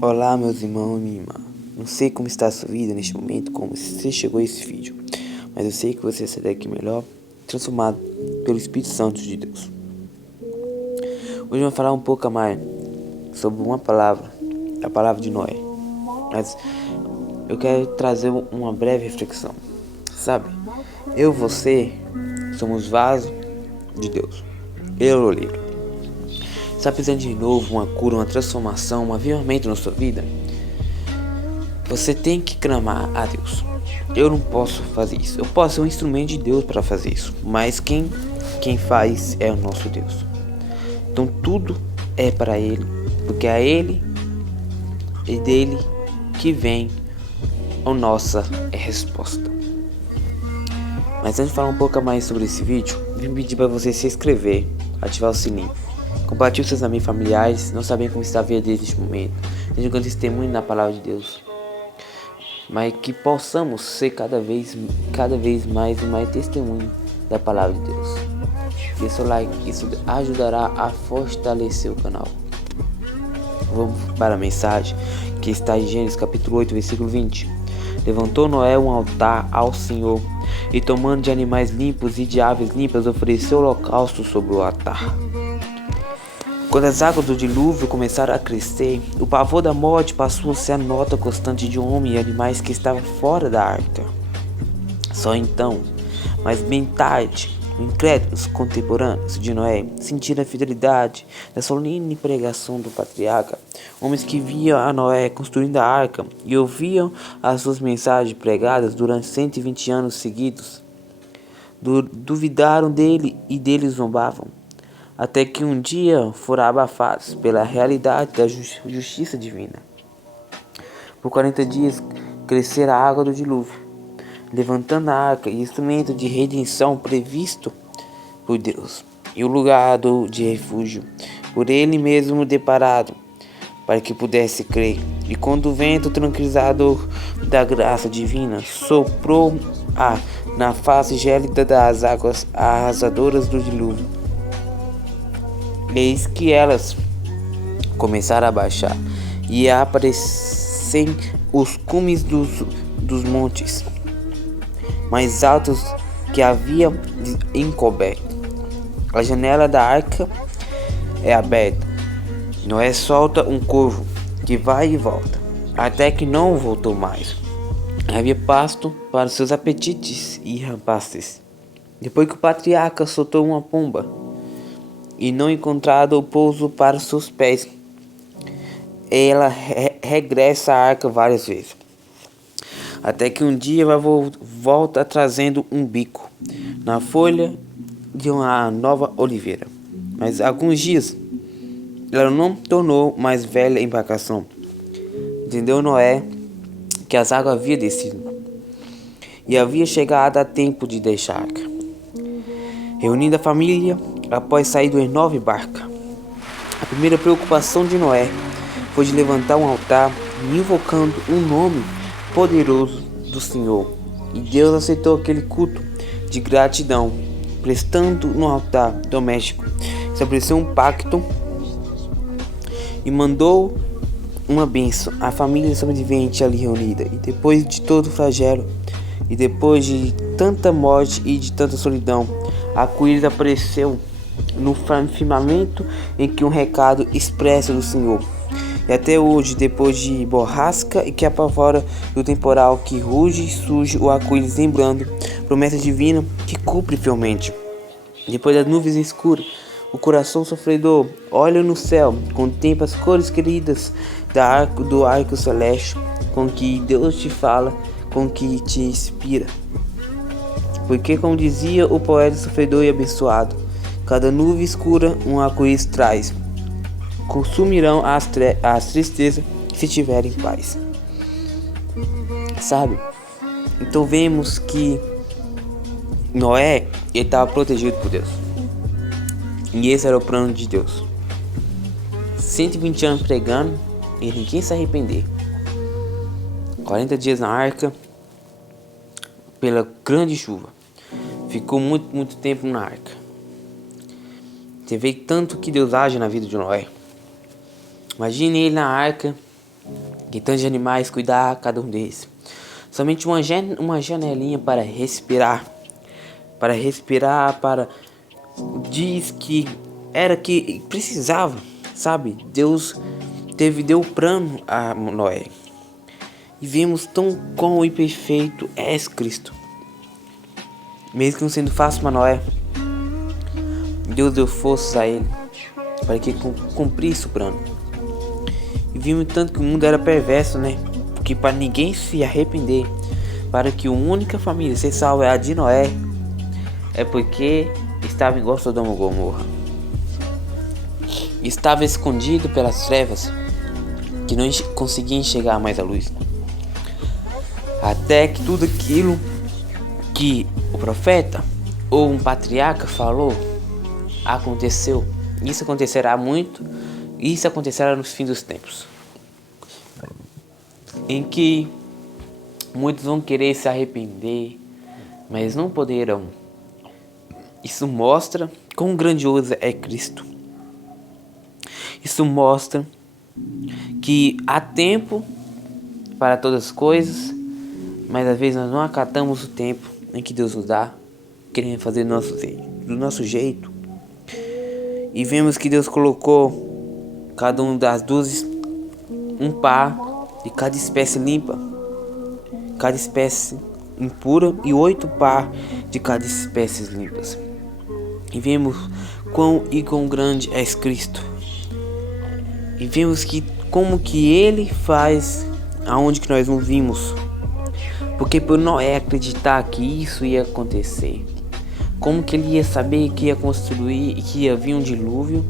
Olá, meus irmãos e minha irmã. Não sei como está a sua vida neste momento, como você chegou a esse vídeo, mas eu sei que você sai daqui melhor, transformado pelo Espírito Santo de Deus. Hoje eu vou falar um pouco mais sobre uma palavra, a palavra de Noé. Mas eu quero trazer uma breve reflexão. Sabe, eu e você somos vasos de Deus. Ele é o oleiro. Está precisando de novo uma cura, uma transformação, um avivamento na sua vida? Você tem que clamar a Deus. Eu não posso fazer isso. Eu posso ser um instrumento de Deus para fazer isso, mas quem faz é o nosso Deus. Então tudo é para Ele, porque é a Ele e dele que vem a nossa resposta. Mas antes de falar um pouco mais sobre esse vídeo, vim pedir para você se inscrever, ativar o sininho, compartilhe com seus amigos familiares, não sabem como está a vida deles neste momento, deixando testemunho na palavra de Deus, mas que possamos ser cada vez mais e mais testemunho da palavra de Deus. Dê seu like, isso ajudará a fortalecer o canal. Vamos para a mensagem que está em Gênesis capítulo 8, versículo 20. Levantou Noé um altar ao Senhor e, tomando de animais limpos e de aves limpas, ofereceu holocausto sobre o altar. Quando as águas do dilúvio começaram a crescer, o pavor da morte passou a ser a nota constante de homens e animais que estavam fora da arca. Só então, mas bem tarde, os incrédulos contemporâneos de Noé sentiram a fidelidade da solene pregação do patriarca. Homens que viam a Noé construindo a arca e ouviam as suas mensagens pregadas durante 120 anos seguidos, duvidaram dele e dele zombavam, até que um dia foram abafados pela realidade da justiça divina. Por 40 dias crescera a água do dilúvio, levantando a arca e instrumento de redenção previsto por Deus, e o lugar de refúgio por ele mesmo deparado, para que pudesse crer. E quando o vento tranquilizador da graça divina soprou na face gélida das águas arrasadoras do dilúvio, eis que elas começaram a baixar e a aparecer os cumes dos montes mais altos que havia encoberto. A janela da arca é aberta. Noé solta um corvo que vai e volta, até que não voltou mais. Havia pasto para seus apetites e rapazes. Depois que o patriarca soltou uma pomba e não encontrado o pouso para seus pés, ela regressa à arca várias vezes, até que um dia volta trazendo um bico na folha de uma nova oliveira. Mas alguns dias ela não tornou mais velha embarcação. Entendeu Noé que as águas haviam descido e havia chegado a tempo de deixar a arca. Reunindo a família após sair do enorme barca, a primeira preocupação de Noé foi de levantar um altar invocando o nome poderoso do Senhor. E Deus aceitou aquele culto de gratidão, prestando no altar doméstico. Estabeleceu um pacto e mandou uma bênção à família sobrevivente ali reunida. E depois de todo o flagelo, e depois de tanta morte e de tanta solidão, a arco-íris apareceu no firmamento em que um recado expresso do Senhor. E até hoje, depois de borrasca e que apavora do temporal que ruge e surge o arco-íris, lembrando promessa divina que cumpre fielmente. Depois das nuvens escuras, o coração sofredor olha no céu, contempla as cores queridas do arco celeste, com que Deus te fala, com que te inspira. Porque, como dizia o poeta sofredor e abençoado, cada nuvem escura um arco-íris traz, consumirão as tristezas se tiverem paz. Sabe? Então vemos que Noé estava protegido por Deus. E esse era o plano de Deus. 120 anos pregando e ninguém se arrepender. 40 dias na arca pela grande chuva. Ficou muito tempo na arca. Você vê tanto que Deus age na vida de Noé. Imagine ele na arca, Que tantos de animais cuidar cada um deles. Somente uma janelinha para respirar. Diz que era que precisava, sabe? Deus deu plano a Noé. E vemos tão quão imperfeito é Cristo. Mesmo que não sendo fácil para Noé, Deus deu forças a ele para que cumprisse o plano. E vimos tanto que o mundo era perverso, né? Porque para ninguém se arrepender, para que a única família ser salva é a de Noé, é porque estava igual Sodoma e Gomorra. Estava escondido pelas trevas, que não conseguia enxergar mais a luz. Até que tudo aquilo que o profeta ou um patriarca falou aconteceu. Isso acontecerá muito. Isso acontecerá nos fins dos tempos, em que muitos vão querer se arrepender, mas não poderão. Isso mostra quão grandioso é Cristo. Isso mostra que há tempo para todas as coisas, mas às vezes nós não acatamos o tempo em que Deus nos dá, querendo fazer do nosso jeito. E vemos que Deus colocou cada um das 12 um par de cada espécie limpa, cada espécie impura, e 8 par de cada espécie limpas. E vemos quão grande é Cristo. E vemos que como que Ele faz aonde que nós não vimos. Porque por Noé acreditar que isso ia acontecer, como que ele ia saber que ia construir, que ia vir um dilúvio,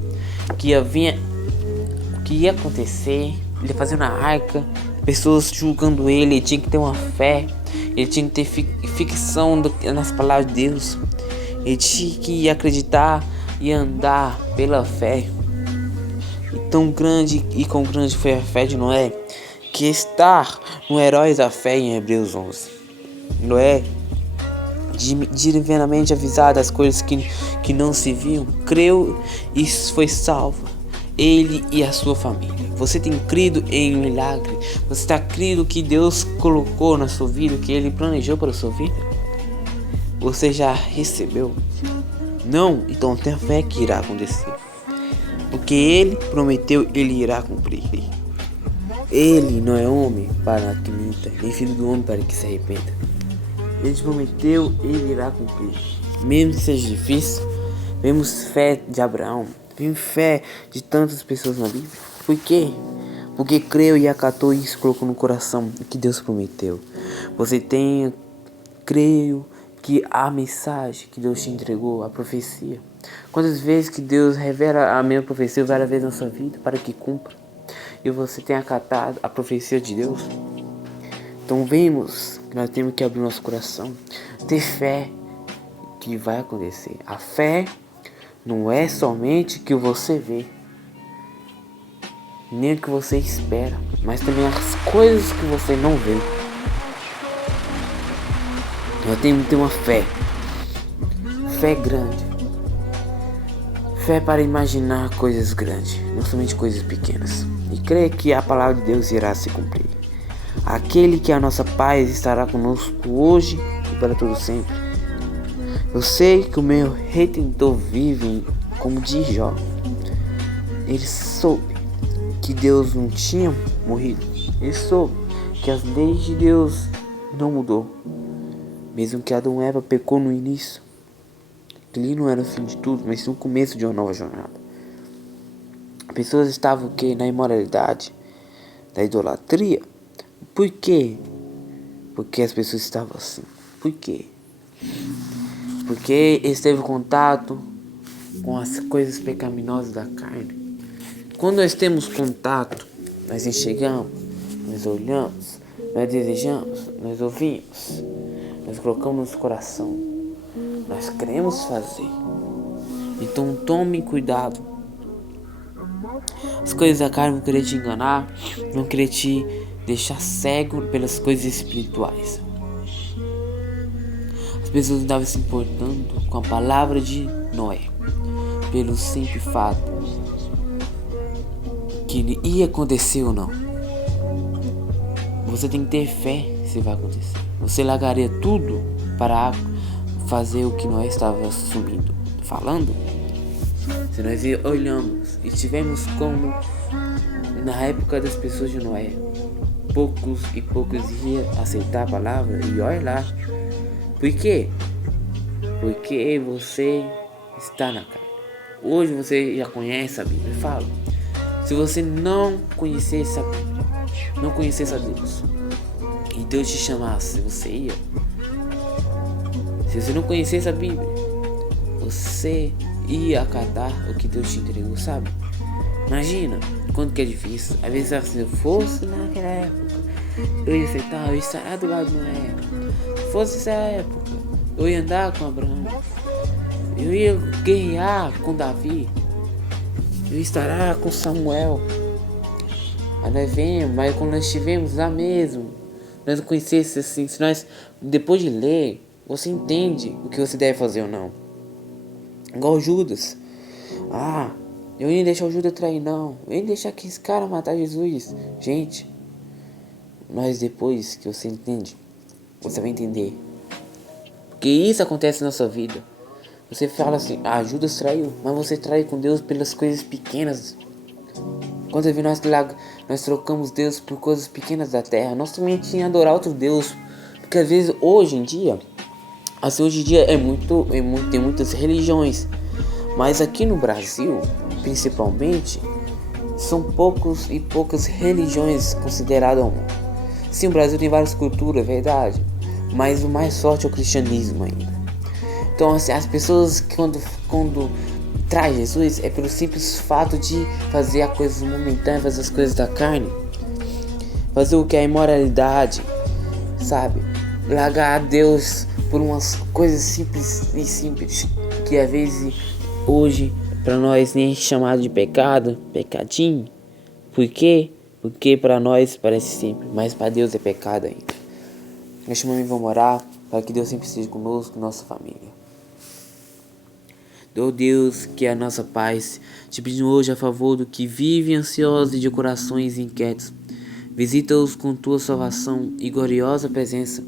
que ia acontecer, ele ia fazer uma arca, pessoas julgando ele tinha que ter uma fé, ele tinha que ter ficção nas palavras de Deus, ele tinha que acreditar e andar pela fé. E tão grande e quão grande foi a fé de Noé, que está no Heróis da Fé em Hebreus 11. Noé, divinamente avisado das coisas que não se viam, creu e foi salvo, ele e a sua família. Você tem crido em um milagre? Você está crido que Deus colocou na sua vida, que Ele planejou para a sua vida? Você já recebeu? Não? Então tenha fé que irá acontecer, porque Ele prometeu, Ele irá cumprir. Ele não é homem para que minta, nem filho do homem para que se arrependa. Ele prometeu, Ele irá cumprir. Mesmo que seja difícil, vemos fé de Abraão, vemos fé de tantas pessoas na Bíblia. Por quê? Porque creu e acatou isso, colocou no coração o que Deus prometeu. Creio que a mensagem que Deus te entregou, a profecia. Quantas vezes que Deus revela a mesma profecia várias vezes na sua vida para que cumpra? E você tem acatado a profecia de Deus? Então vemos que nós temos que abrir nosso coração, ter fé que vai acontecer. A fé não é somente o que você vê, nem o que você espera, mas também as coisas que você não vê. Nós temos que ter uma fé grande, fé para imaginar coisas grandes, não somente coisas pequenas, e crer que a palavra de Deus irá se cumprir. Aquele que é a nossa paz estará conosco hoje e para todo sempre. Eu sei que o meu Redentor vive, como diz Jó. Ele soube que Deus não tinha morrido. Ele soube que as leis de Deus não mudou. Mesmo que Adão e Eva pecou no início, ali não era o fim de tudo, mas sim o começo de uma nova jornada. As pessoas estavam na imoralidade, da idolatria. Por quê? Porque as pessoas estavam assim. Por quê? Porque eles teve contato com as coisas pecaminosas da carne. Quando nós temos contato, nós enxergamos, nós olhamos, nós desejamos, nós ouvimos, nós colocamos no nosso coração, nós queremos fazer. Então tome cuidado. As coisas da carne vão querer te enganar, vão querer te deixar cego pelas coisas espirituais. As pessoas não estavam se importando com a palavra de Noé, pelo simples fato que ia acontecer ou não. Você tem que ter fé se vai acontecer. Você largaria tudo para fazer o que nós estávamos falando? Se nós olhamos e tivemos como na época das pessoas de Noé, poucos iam aceitar a palavra, e olha lá. Por quê? Porque você está na carne. Hoje você já conhece a Bíblia. Fala. Se você não conhecesse a Bíblia, não conhecesse a Deus, e Deus te chamasse, você ia? Se você não conhecesse a Bíblia, você ia acatar o que Deus te entregou, sabe? Imagina quanto que é difícil. Às vezes se eu fosse naquela época, eu ia aceitar, eu ia estar do lado de Noé. Se fosse essa época, eu ia andar com Abraão, eu ia guerrear com Davi, eu estará com Samuel. Aí nós vemos, mas quando nós estivemos lá mesmo, nós não conhecesse assim, se nós, depois de ler, você entende o que você deve fazer ou não. Igual Judas. Eu ia deixar o Judas trair, não. Eu ia deixar que esse cara matar Jesus. Gente, mas depois que você entende, você vai entender. Porque isso acontece na sua vida. Você fala assim, Judas traiu, mas você trai com Deus pelas coisas pequenas. Quando nós trocamos Deus por coisas pequenas da terra, nós também tínhamos que adorar outro Deus. Porque às vezes, hoje em dia tem muitas religiões. Mas aqui no Brasil, principalmente, são poucas religiões consideradas. Sim, o Brasil tem várias culturas, é verdade. Mas o mais forte é o cristianismo ainda. Então, assim, as pessoas quando traz Jesus é pelo simples fato de fazer as coisas momentâneas, fazer as coisas da carne, fazer o que é imoralidade, sabe? Largar a Deus por umas coisas simples, que às vezes hoje para nós nem é chamado de pecadinho. Por quê? Porque para nós parece simples, mas para Deus é pecado ainda. Nós chamamos e vamos orar para que Deus sempre esteja conosco, nossa família. Deus, que é a nossa paz, te pedimos hoje a favor do que vive ansioso e de corações inquietos. Visita-os com tua salvação e gloriosa presença.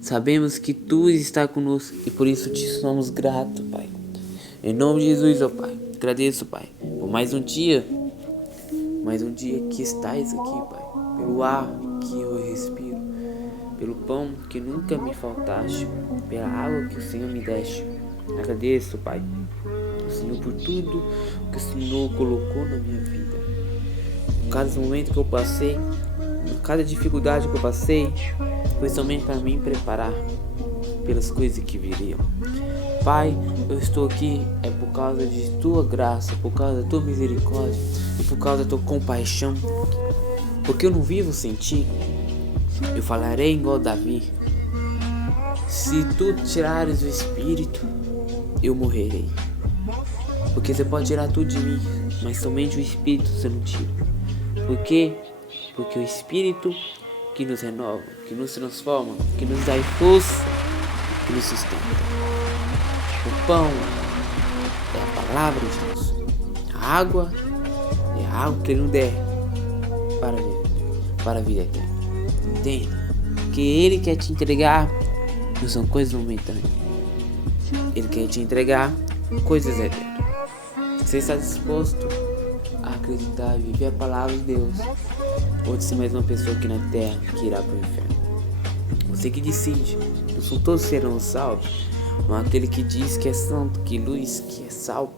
Sabemos que tu está conosco e por isso te somos gratos, Pai. Em nome de Jesus, ó Pai, agradeço, Pai, por mais um dia que estás aqui, Pai, pelo ar que eu respiro, pelo pão que nunca me faltaste, pela água que o Senhor me deste. Agradeço, Pai, o Senhor por tudo que o Senhor colocou na minha vida. Cada momento que eu passei, cada dificuldade que eu passei, foi somente para me preparar pelas coisas que viriam. Pai, eu estou aqui por causa de tua graça, por causa da tua misericórdia e por causa da tua compaixão. Porque eu não vivo sem ti. Eu falarei igual Davi. Se tu tirares o espírito, eu morrerei. Porque você pode tirar tudo de mim, mas somente o espírito você não tira. Por quê? Porque o espírito que nos renova, que nos transforma, que nos dá força, que nos sustenta. O pão é a palavra de Deus. A água é a água que Ele nos der para a vida eterna. Entende? Que Ele quer te entregar não são coisas momentâneas. Ele quer te entregar coisas eternas. Você está disposto a acreditar e viver a palavra de Deus, ou de ser mais uma pessoa aqui na terra que irá para o inferno? Você que decide. Não todos serão salvos. Não aquele que diz que é santo, que luz, que é sal,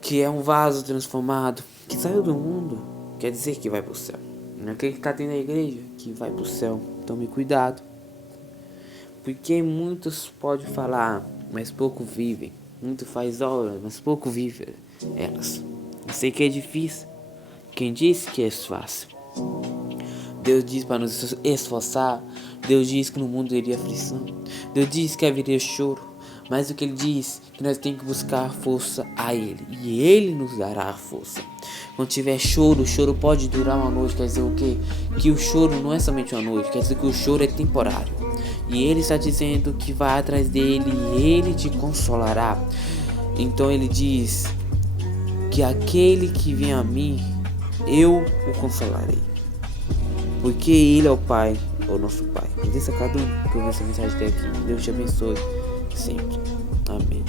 que é um vaso transformado, que saiu do mundo, quer dizer que vai para o céu. Não é aquele que está dentro da igreja que vai para o céu. Tome cuidado. Porque muitos podem falar, mas pouco vivem. Muito faz obras, mas pouco vive elas. Eu sei que é difícil. Quem disse que é fácil? Deus diz para nos esforçar. Deus diz que no mundo iria aflição. Deus diz que haveria choro. Mas o que Ele diz? Que nós temos que buscar força a Ele. E Ele nos dará a força. Quando tiver choro, o choro pode durar uma noite. Quer dizer o quê? Que o choro não é somente uma noite. Quer dizer que o choro é temporário. E Ele está dizendo que vai atrás dele e Ele te consolará. Então Ele diz que aquele que vem a mim, eu o consolarei. porque Ele é o Pai, é o nosso Pai. Bendiça cada um que ouviu essa mensagem até aqui. Deus te abençoe sempre. Amém.